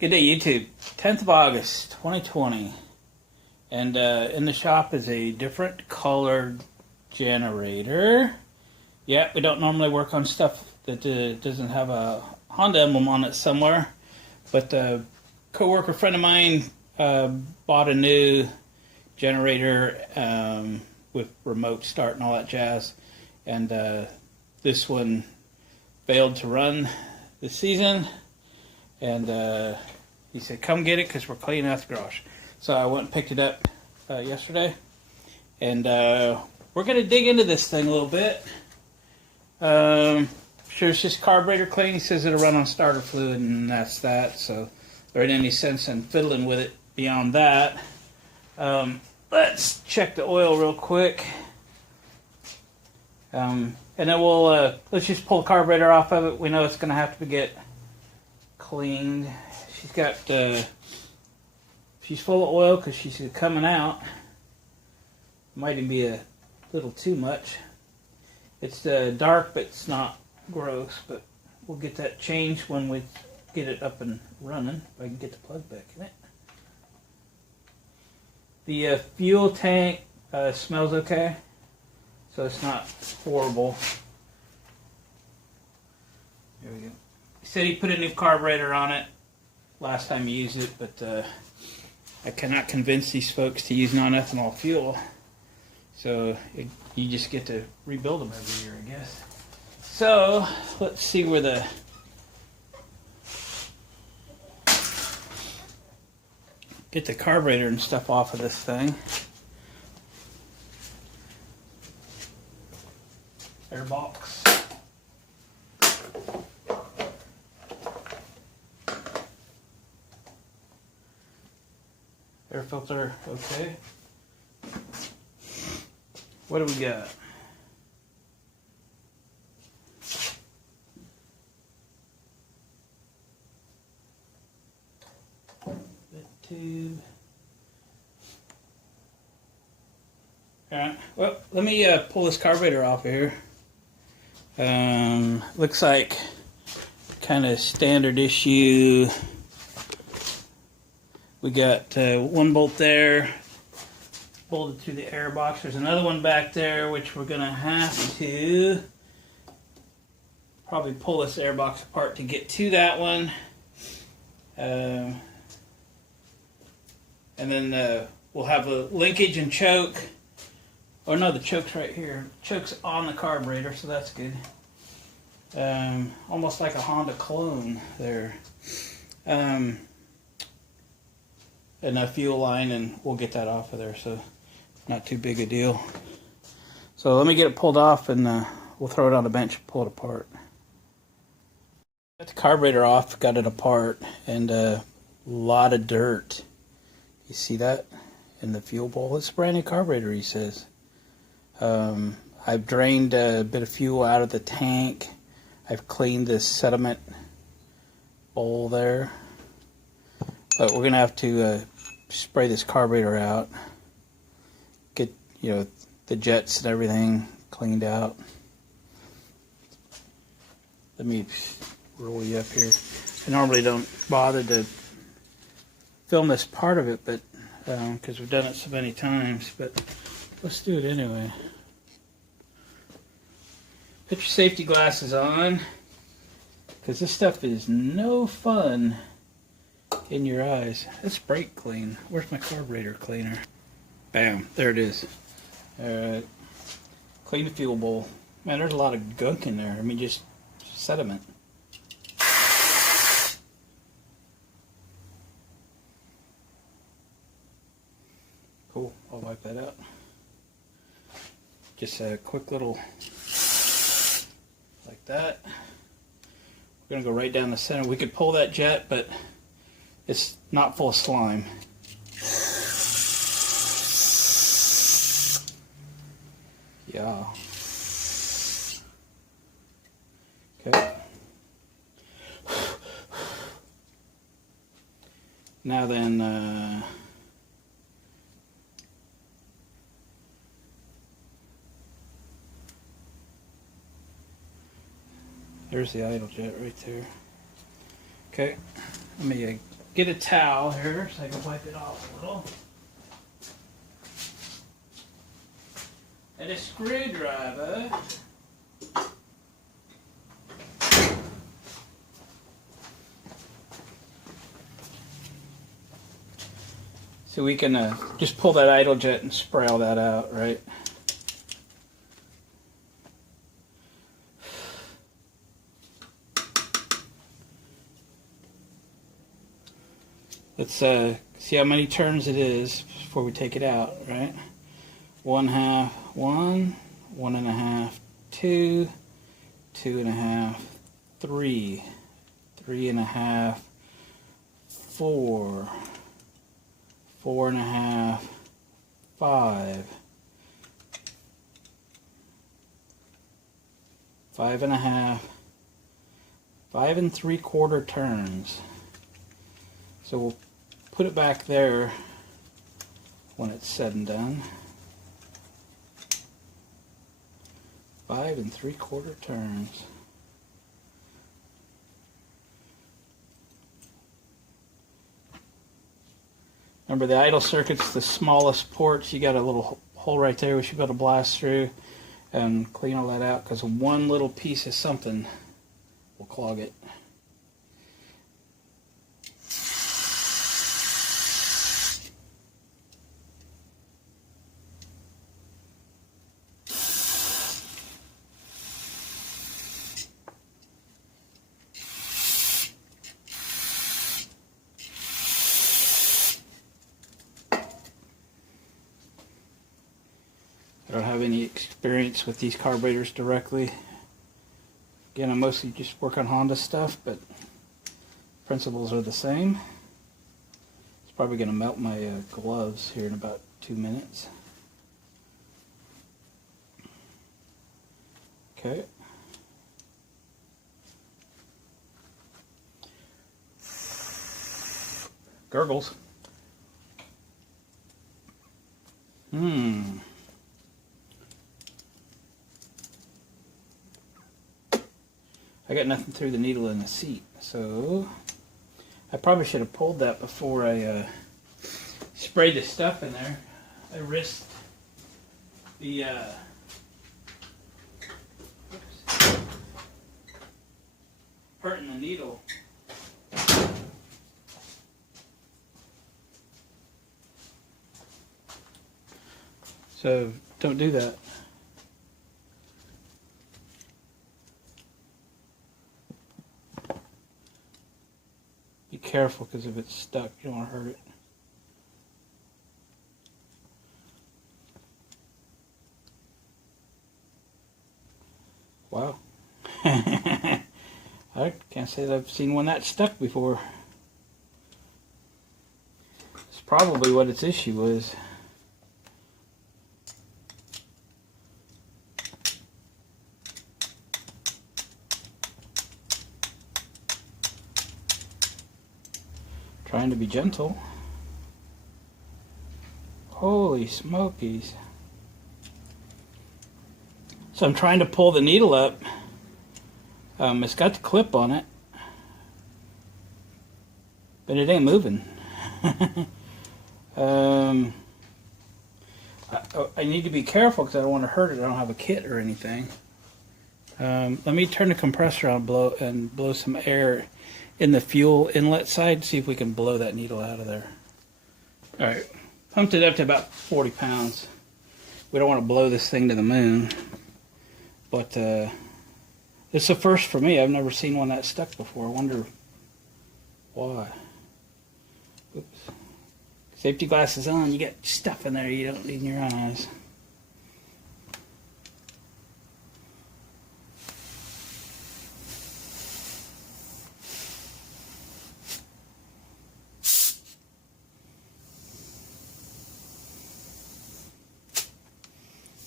Good day, YouTube. 10th of August, 2020. And in the shop is a different colored generator. Yeah, we don't normally work on stuff that doesn't have a Honda emblem on it somewhere. But a co-worker friend of mine bought a new generator with remote start and all that jazz. And this one failed to run this season. And he said, come get it because we're cleaning out the garage. So I went and picked it up yesterday. And we're going to dig into this thing a little bit. Sure, it's just carburetor clean. He says it'll run on starter fluid, and that's that. So there ain't any sense in fiddling with it beyond that. Let's check the oil real quick. And then we'll, let's just pull the carburetor off of it. We know it's going to have to get cleaned. She's got, she's full of oil because she's coming out. Might even be a little too much. It's dark, but it's not gross. But we'll get that changed when we get it up and running. If I can get the plug back in it. The fuel tank smells okay, so it's not horrible. There we go. He said he put a new carburetor on it last time he used it, but I cannot convince these folks to use non-ethanol fuel. So you just get to rebuild them every year, I guess. So let's see where the get the carburetor and stuff off of this thing. Air box. Air filter, okay. What do we got? Tube. Alright, well, let me pull this carburetor off of here. Looks like kind of standard issue. We got one bolt there, bolted through the air box. There's another one back there, which we're going to have to probably pull this air box apart to get to that one. And then we'll have a linkage and choke. Oh no, the choke's right here. Choke's on the carburetor, so that's good. Almost like a Honda clone there. And a fuel line, and we'll get that off of there, so not too big a deal. So let me get it pulled off, and we'll throw it on the bench and pull it apart. Got the carburetor off, got it apart, and a lot of dirt. You see that in the fuel bowl? It's a brand new carburetor, he says. I've drained a bit of fuel out of the tank. I've cleaned the sediment bowl there. But we're going to have to spray this carburetor out. Get, the jets and everything cleaned out. Let me roll you up here. I normally don't bother to film this part of it, but because we've done it so many times, but let's do it anyway. Put your safety glasses on, because this stuff is no fun in your eyes. It's brake clean. Where's my carburetor cleaner? Bam, there it is. Alright, clean the fuel bowl. Man, there's a lot of gunk in there. I mean, just sediment. Cool, I'll wipe that out. Just a quick little, like that. We're going to go right down the center. We could pull that jet, but it's not full of slime. Yeah. Okay. Now then, there's the idle jet right there. Okay, let me get a towel here so I can wipe it off a little. And a screwdriver. So we can just pull that idle jet and spray all that out, right? Let's see how many turns it is before we take it out, right? 1/2, 1, 1.5, 2, 2.5, 3, 3.5, 4, 4.5, 5, 5.5, 5 3/4 turns. So we'll put it back there when it's said and done. 5 3/4 turns. Remember, the idle circuit's the smallest ports. You got a little hole right there we should be able to blast through and clean all that out, because one little piece of something will clog it. I don't have any experience with these carburetors directly. Again, I mostly just work on Honda stuff, but principles are the same. It's probably going to melt my gloves here in about 2 minutes. Okay. Gurgles. I got nothing through the needle in the seat, so I probably should have pulled that before I sprayed the stuff in there. I risked the hurting the needle. So don't do that. Be careful, because if it's stuck, you don't want to hurt it. Wow. I can't say that I've seen one that stuck before. It's probably what its issue was. Trying to be gentle. Holy smokies. So I'm trying to pull the needle up. It's got the clip on it, but it ain't moving. I need to be careful because I don't want to hurt it. I don't have a kit or anything. Let me turn the compressor on and blow some air in the fuel inlet side, see if we can blow that needle out of there. Alright, pumped it up to about 40 pounds. We don't want to blow this thing to the moon, but it's a first for me. I've never seen one that stuck before. I wonder why. Oops. Safety glasses on, you get stuff in there you don't need in your eyes.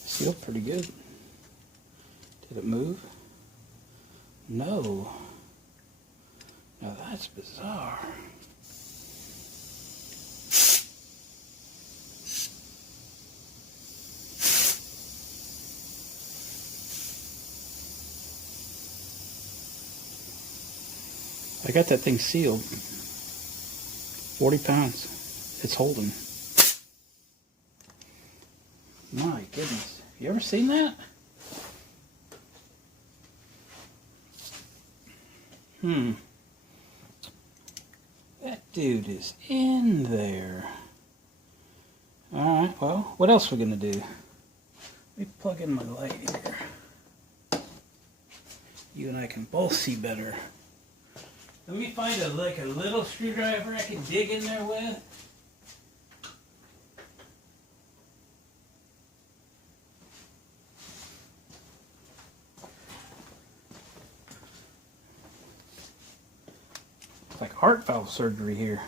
Sealed pretty good. Did it move? No. Now that's bizarre. I got that thing sealed. 40 pounds. It's holding. My goodness. You ever seen that? That dude is in there. Alright, well, what else are we going to do? Let me plug in my light here. You and I can both see better. Let me find a little screwdriver I can dig in there with. It's like heart valve surgery here.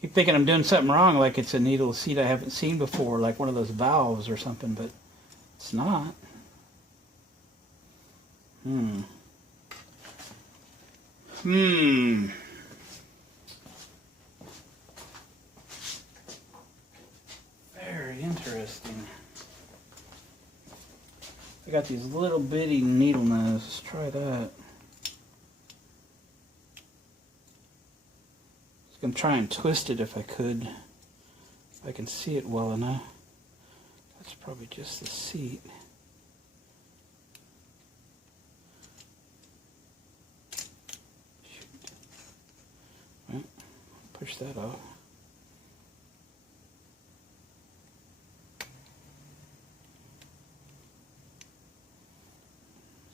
Keep thinking I'm doing something wrong, like it's a needle seat I haven't seen before, like one of those valves or something, but it's not. Very interesting. I got these little bitty needle nose. Let's try that. I'm try and twist it if I could. If I can see it well enough. That's probably just the seat. Shoot. Well, push that off.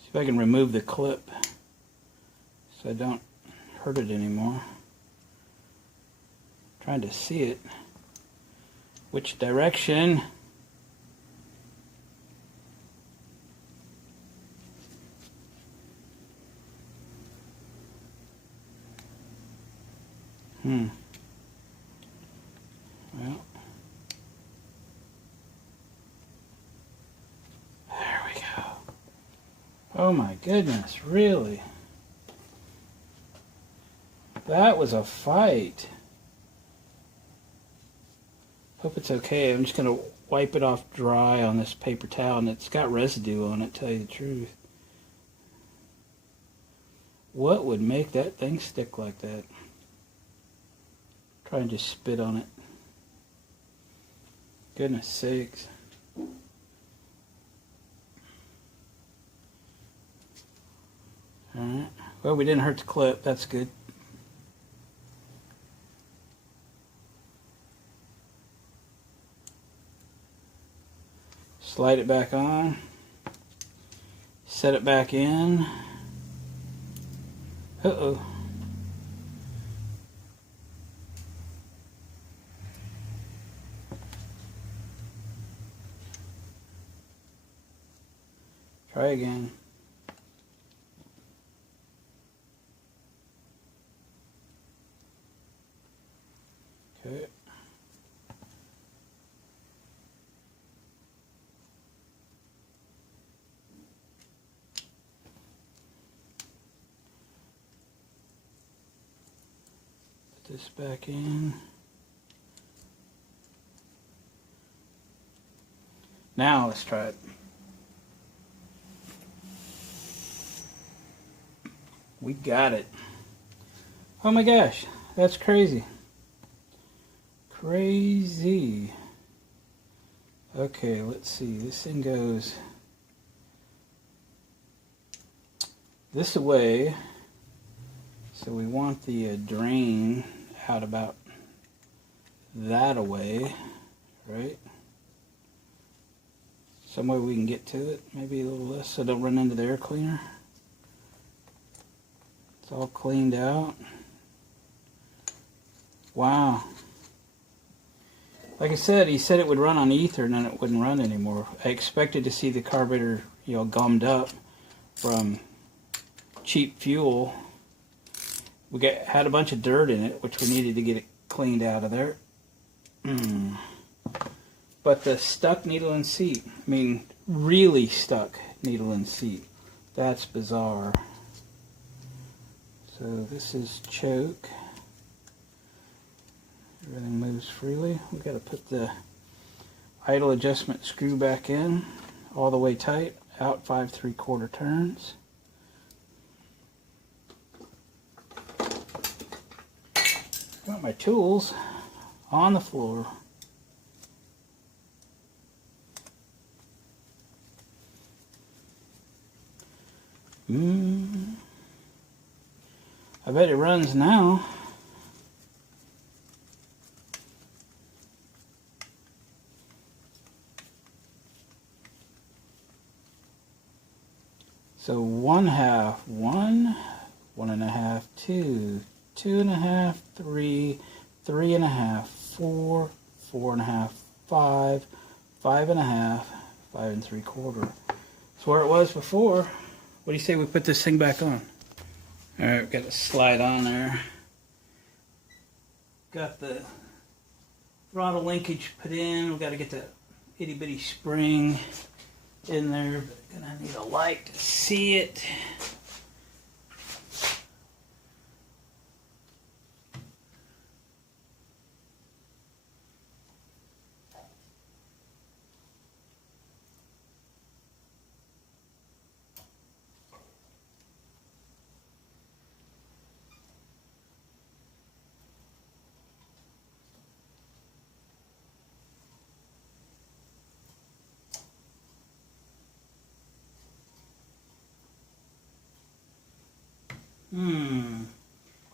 See if I can remove the clip so I don't hurt it anymore. Trying to see it. Which direction? Well. There we go. Oh my goodness, really? That was a fight. Hope it's okay. I'm just going to wipe it off dry on this paper towel, and it's got residue on it, to tell you the truth. What would make that thing stick like that? Try and just spit on it. Goodness sakes. Alright. Well, we didn't hurt the clip. That's good. Slide it back on, set it back in. Uh-oh. Try again. Okay. This back in. Now let's try it. We got it. Oh my gosh, that's crazy. Crazy. Okay, let's see. This thing goes this way. So we want the drain out about that away, right? Some way we can get to it, maybe a little less, so don't run into the air cleaner. It's all cleaned out. Wow. Like I said, he said it would run on ether and then it wouldn't run anymore. I expected to see the carburetor, gummed up from cheap fuel. We had a bunch of dirt in it, which we needed to get it cleaned out of there. But the stuck needle and seat, I mean, really stuck needle and seat. That's bizarre. So this is choke. Everything moves freely. We've got to put the idle adjustment screw back in all the way tight, out 5 3/4 turns. Got my tools on the floor. I bet it runs now. So 1/2, 1, 1.5, 2, 2.5, 3, 3.5, 4, 4.5, 5, 5.5, 5 3/4. That's where it was before. What do you say we put this thing back on? Alright, we've got a slide on there. Got the throttle linkage put in. We've got to get the itty bitty spring in there. But gonna need a light to see it.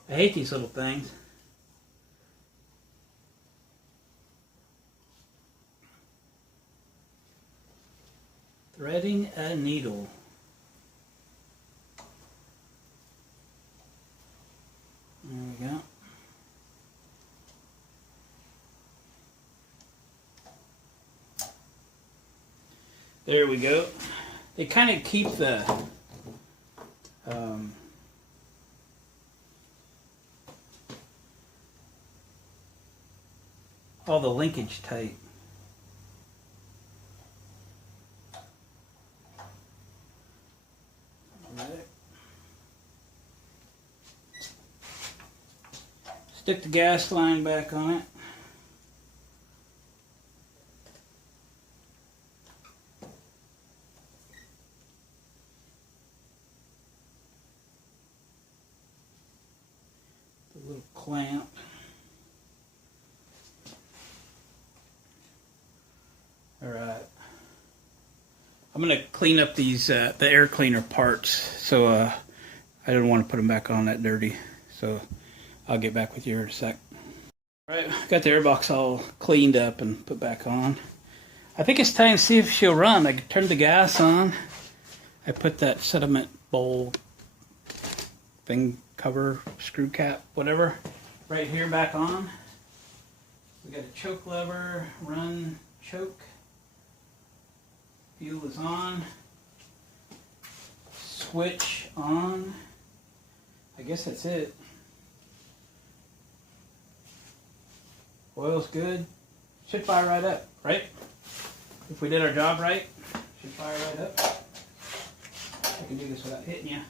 I hate these little things. Threading a needle. There we go. There we go. They kind of keep the all the linkage tight. Stick the gas line back on it. The little clamp. Alright. I'm going to clean up these, the air cleaner parts, so I didn't want to put them back on that dirty, so I'll get back with you in a sec. Alright, got the airbox all cleaned up and put back on. I think it's time to see if she'll run. I turned the gas on. I put that sediment bowl thing, cover, screw cap, whatever, right here back on. We got a choke lever, run, choke. Fuel is on. Switch on. I guess that's it. Oil's good. Should fire right up, right? If we did our job right, should fire right up. I can do this without hitting you.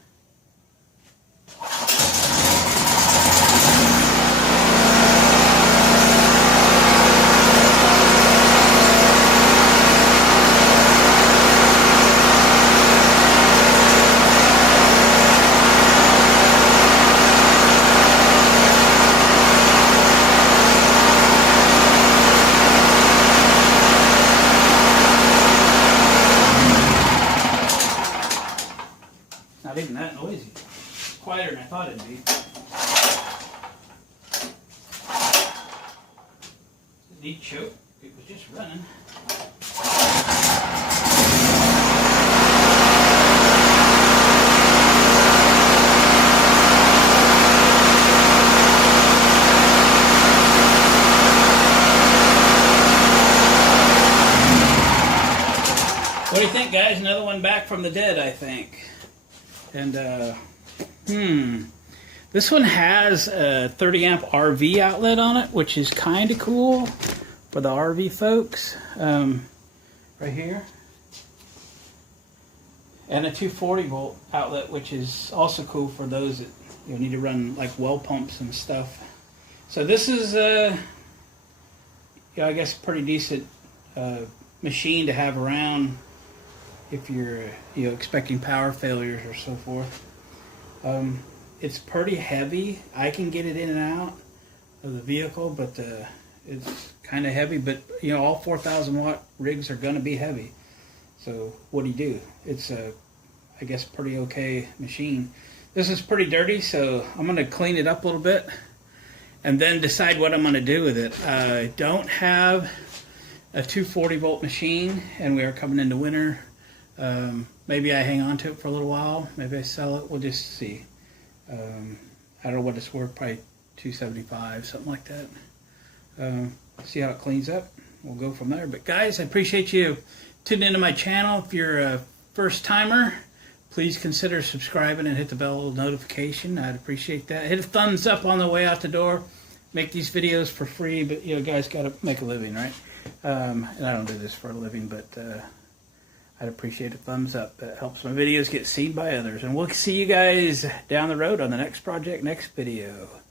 Not even that noisy. It's quieter than I thought it'd be. It's a neat choke. It was just running. What do you think, guys? Another one back from the dead, I think. And, this one has a 30 amp RV outlet on it, which is kind of cool for the RV folks. Right here. And a 240 volt outlet, which is also cool for those that You'll need to run like well pumps and stuff. So this is, I guess, a pretty decent machine to have around if you're expecting power failures or so forth. It's pretty heavy. I can get it in and out of the vehicle, but it's kind of heavy. But all 4,000 watt rigs are going to be heavy. So what do? It's a, I guess, pretty okay machine. This is pretty dirty, so I'm going to clean it up a little bit and then decide what I'm going to do with it. I don't have a 240 volt machine, and we are coming into winter. Maybe I hang on to it for a little while. Maybe I sell it. We'll just see. I don't know what it's worth. Probably $275, something like that. See how it cleans up. We'll go from there. But guys, I appreciate you tuning into my channel. If you're a first timer, please consider subscribing and hit the bell notification. I'd appreciate that. Hit a thumbs up on the way out the door. Make these videos for free, but guys got to make a living, right? And I don't do this for a living, but I'd appreciate a thumbs up. That helps my videos get seen by others. And we'll see you guys down the road on the next project, next video.